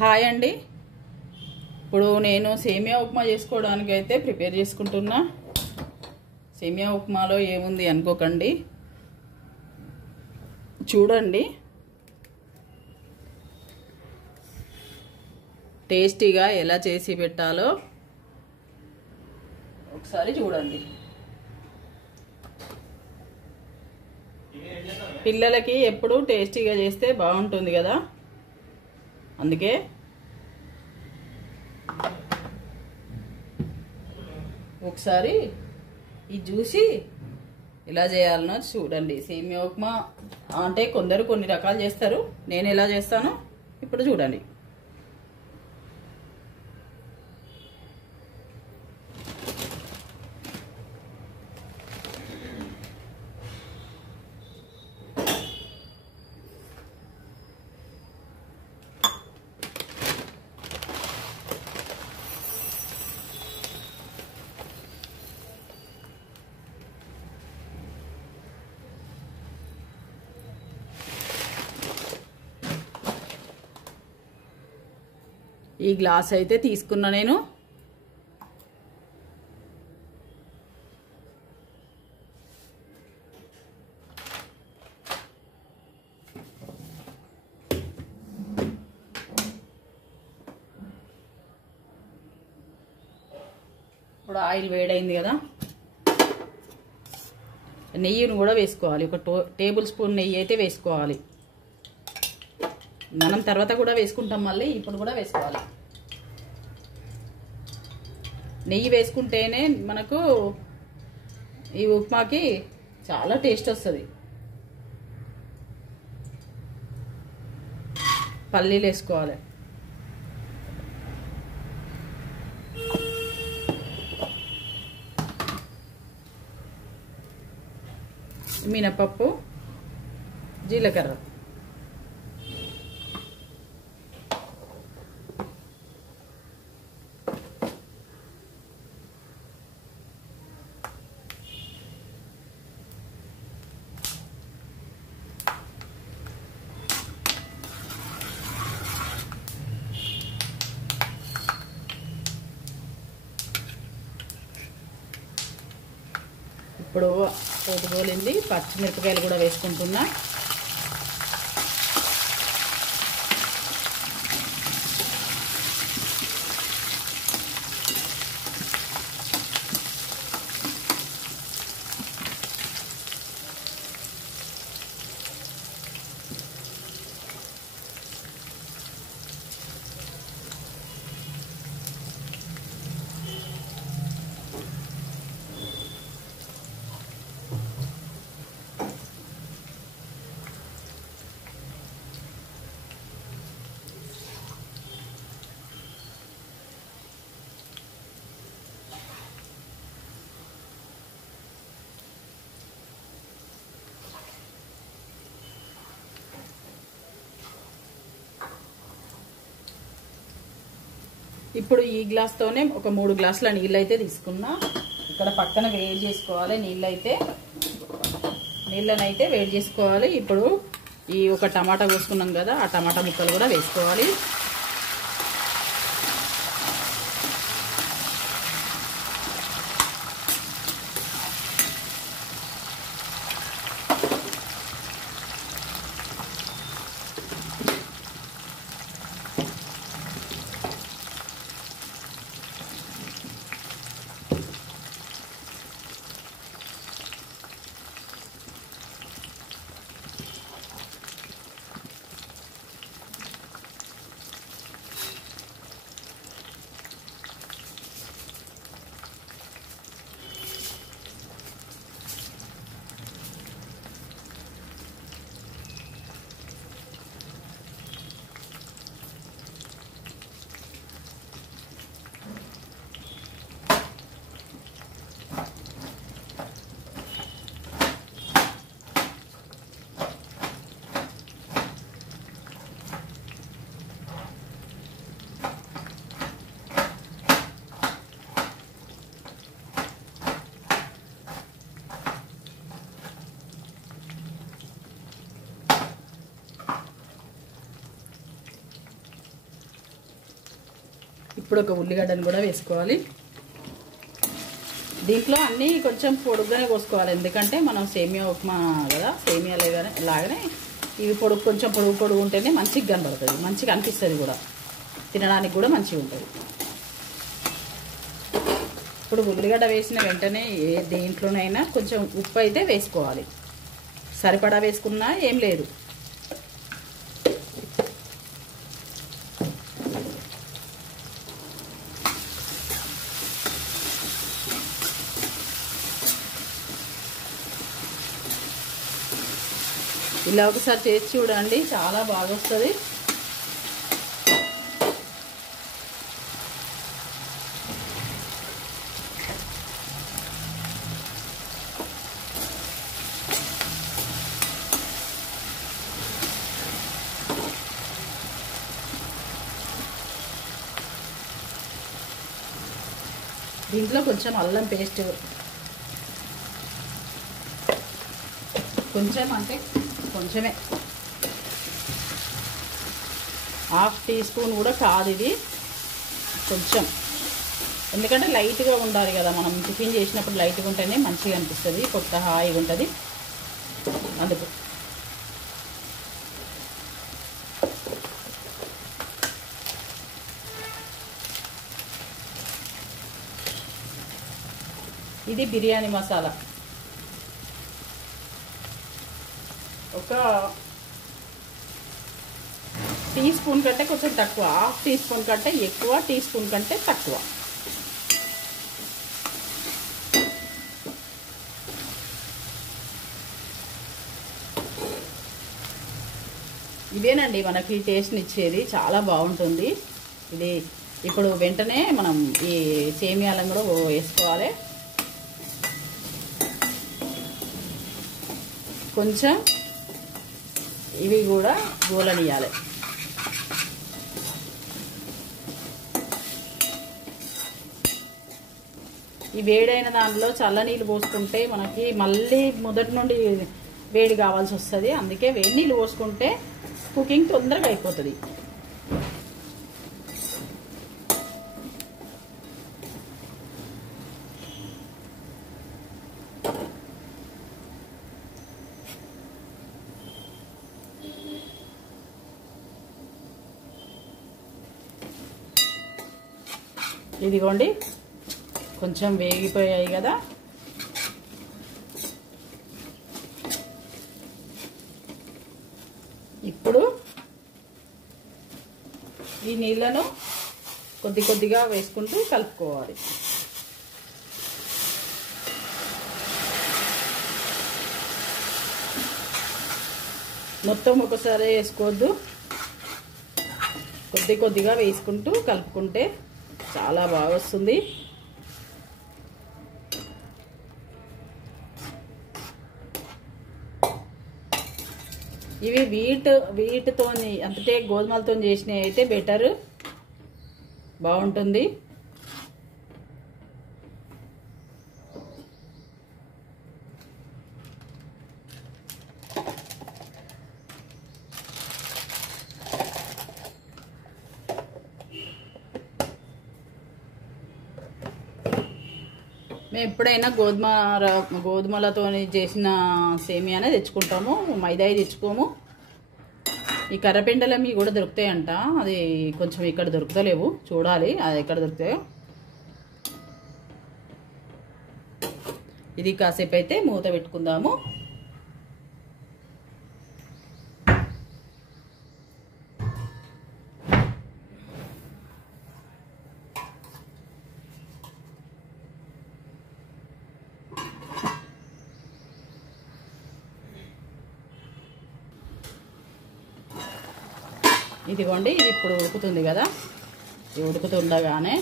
Hi అండి. ఇప్పుడు నేను సేమియా ఉప్మా చేసుకోవడానికి అయితే ప్రిపేర్ చేసుకుంటున్నా. సేమియా ఉప్మాలో ఏముంది అనుకోకండి, చూడండి. టేస్టీగా ఎలా చేసి పెట్టాలో ఒకసారి చూడండి. పిల్లలకి ఎప్పుడు టేస్టీగా చేస్తే బాగుంటుంది కదా, అందుకే ఒకసారి ఇది చూసి ఎలా చేయాలనో చూడండి. సేమియా ఉప్మా అంటే కొందరు కొన్ని రకాలు చేస్తారు, నేను ఎలా చేస్తానో ఇప్పుడు చూడండి. ఈ గ్లాస్ అయితే తీసుకున్నా నేను. ఇప్పుడు ఆయిల్ వేడైంది కదా, నెయ్యిని కూడా వేసుకోవాలి. ఒక టేబుల్ స్పూన్ నెయ్యి అయితే వేసుకోవాలి. మనం తర్వాత కూడా వేసుకుంటాం, మళ్ళీ ఇప్పుడు కూడా వేసుకోవాలి. నెయ్యి వేసుకుంటేనే మనకు ఈ ఉప్మాకి చాలా టేస్ట్ వస్తుంది. పల్లీలు వేసుకోవాలి, మినపప్పు, జీలకర్ర, ఇప్పుడు పోటుగోలింది పచ్చిమిరపకాయలు కూడా వేసుకుంటున్నా. ఇప్పుడు ఈ గ్లాస్తోనే ఒక 3 గ్లాసుల నీళ్ళు అయితే తీసుకున్నా. ఇక్కడ పక్కన వేడి చేసుకోవాలి నీళ్ళనైతే వేడి చేసుకోవాలి. ఇప్పుడు ఈ ఒక టమాటా కోసుకున్నాం కదా, ఆ టమాటా ముక్కలు కూడా వేసుకోవాలి. ఇప్పుడు ఒక ఉల్లిగడ్డను కూడా వేసుకోవాలి. దీంట్లో అన్నీ కొంచెం పొడుగ్గానే కోసుకోవాలి, ఎందుకంటే మనం సేమియా ఉప్మా కదా, సేమియా లాగానే ఇవి కొంచెం పొడుగు ఉంటేనే మంచిగా కనబడుతుంది, మంచిగా అనిపిస్తుంది కూడా, తినడానికి కూడా మంచిగా ఉంటుంది. ఇప్పుడు ఉల్లిగడ్డ వేసిన వెంటనే దేంట్లోనైనా కొంచెం ఉప్పు అయితే వేసుకోవాలి, సరిపడా వేసుకున్నా ఏం లేదు. ఇలా ఒకసారి చేసి చూడండి, చాలా బాగా వస్తుంది. దీంట్లో కొంచెం అల్లం పేస్ట్, కొంచెం అంటే కొంచెమే, 1/2 టీ స్పూన్ కూడా కాదు ఇది, కొంచెం. ఎందుకంటే లైట్గా ఉండాలి కదా, మనం టిఫిన్ చేసినప్పుడు లైట్గా ఉంటేనే మంచిగా అనిపిస్తుంది, కొత్త హాయిగా ఉంటుంది. అందుకు ఇది బిర్యానీ మసాలా, ఒక టీ స్పూన్ కంటే కొంచెం తక్కువ, 1/2 టీ స్పూన్ కంటే ఎక్కువ, టీ స్పూన్ కంటే తక్కువ. ఇవేనండి మనకి టేస్ట్ని ఇచ్చేది, చాలా బాగుంటుంది ఇది. ఇప్పుడు వెంటనే మనం ఈ సేమియాలను కూడా వేసుకోవాలి. కొంచెం ఇవి కూడా గోలనియాలి. ఈ వేడైన దాంట్లో చల్లనీళ్ళు పోసుకుంటే మనకి మళ్ళీ మొదటి నుండి వేడి కావాల్సి వస్తుంది, అందుకే వేడి నీళ్ళు పోసుకుంటే కుకింగ్ తొందరగా అయిపోతుంది. ఇదిగోండి కొంచెం వేగిపోయాయి కదా, ఇప్పుడు ఈ నీళ్ళను కొద్ది కొద్దిగా వేసుకుంటూ కలుపుకోవాలి. మొత్తం ఒకసారి వేసుకోవద్దు, కొద్ది కొద్దిగా వేసుకుంటూ కలుపుకుంటే చాలా బాగా వస్తుంది. ఇవి వీటితో అంటే గోధుమలతో చేసినవి అయితే బెటర్, బాగుంటుంది. మేము ఎప్పుడైనా గోధుమలతో చేసిన సేమియానే తెచ్చుకుంటాము, మైదాయి తెచ్చుకోము. ఈ కర్రపెండలమి కూడా దొరుకుతాయంట, అది కొంచెం ఇక్కడ దొరుకుతలేవు, చూడాలి అది ఎక్కడ దొరుకుతాయో. ఇది కాసేపు అయితే మూత పెట్టుకుందాము. ఇదిగోండి ఇది ఇప్పుడు ఉడుకుతుంది కదా, ఇది ఉడుకుతుండగానే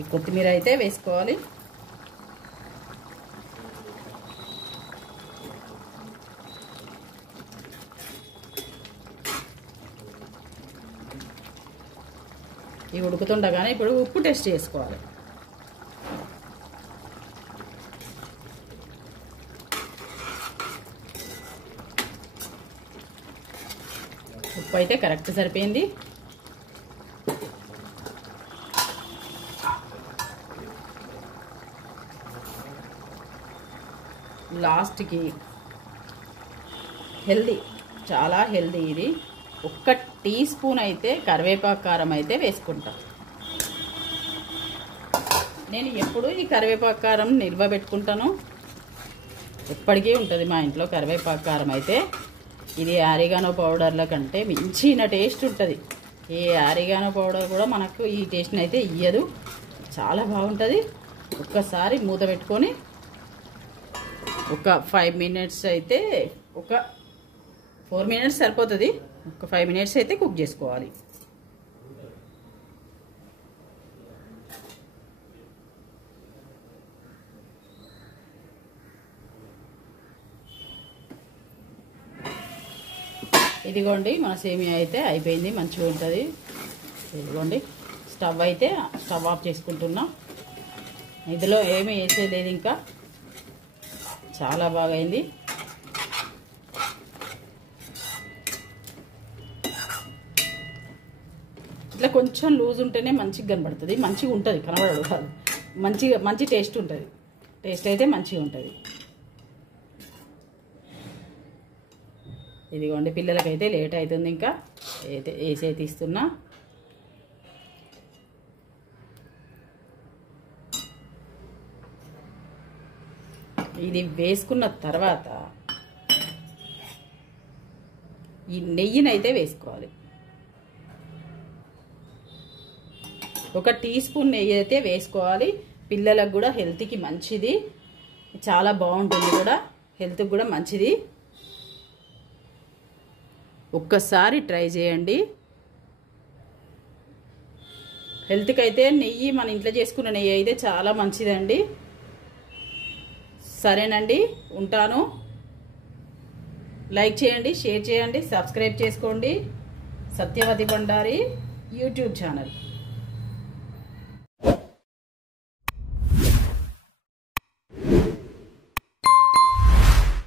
ఈ కొత్తిమీర అయితే వేసుకోవాలి. ఇవి ఉడుకుతుండగానే ఇప్పుడు ఉప్పు టెస్ట్ చేసుకోవాలి. ఉప్పు అయితే కరెక్ట్ సరిపోయింది. లాస్ట్కి హెల్దీ, చాలా హెల్దీ ఇది. 1 టీ స్పూన్ అయితే కరివేపాకు కారం అయితే వేసుకుంటా. నేను ఎప్పుడు ఈ కరివేపాకు కారం నిల్వ పెట్టుకుంటాను, ఎప్పటికీ ఉంటుంది మా ఇంట్లో కరివేపాకు కారం అయితే. ఇది ఆరిగానో పౌడర్ల కంటే మించిన టేస్ట్ ఉంటుంది. ఏ ఆరిగానో పౌడర్ కూడా మనకు ఈ టేస్ట్ని అయితే ఇయ్యదు, చాలా బాగుంటుంది. ఒక్కసారి మూత పెట్టుకొని ఒక 5 మినిట్స్ అయితే, ఒక 4 మినిట్స్ సరిపోతుంది, ఒక 5 మినిట్స్ అయితే కుక్ చేసుకోవాలి. ఇదిగోండి మన సేమియా అయితే అయిపోయింది, మంచిగా ఉంటుంది. ఇదిగోండి స్టవ్ ఆఫ్ చేసుకుంటున్నా. ఇందులో ఏమీ వేసేది ఇంకా, చాలా బాగా అయింది. ఇట్లా కొంచెం లూజ్ ఉంటేనే మంచిగా కనబడుతుంది, మంచిగా ఉంటుంది, కనబడదు కాదు, మంచి టేస్ట్ ఉంటుంది. టేస్ట్ అయితే మంచిగా ఉంటుంది. ఇదిగోండి పిల్లలకైతే లేట్ అవుతుంది, ఇంకా వేసే తీస్తున్నా. ఇది వేసుకున్న తర్వాత ఈ నెయ్యిని అయితే వేసుకోవాలి. 1 టీ స్పూన్ నెయ్యి అయితే వేసుకోవాలి. పిల్లలకు కూడా హెల్త్కి మంచిది, చాలా బాగుంటుంది కూడా, హెల్త్కి కూడా మంచిది. ఒక్కసారి ట్రై చేయండి. హెల్త్కి అయితే నెయ్యి, మన ఇంట్లో చేసుకున్న నెయ్యి అయితే చాలా మంచిదండి. సరేనండి, ఉంటాను. లైక్ చేయండి, షేర్ చేయండి, సబ్స్క్రైబ్ చేసుకోండి. Satyavathi Bandari YouTube channel.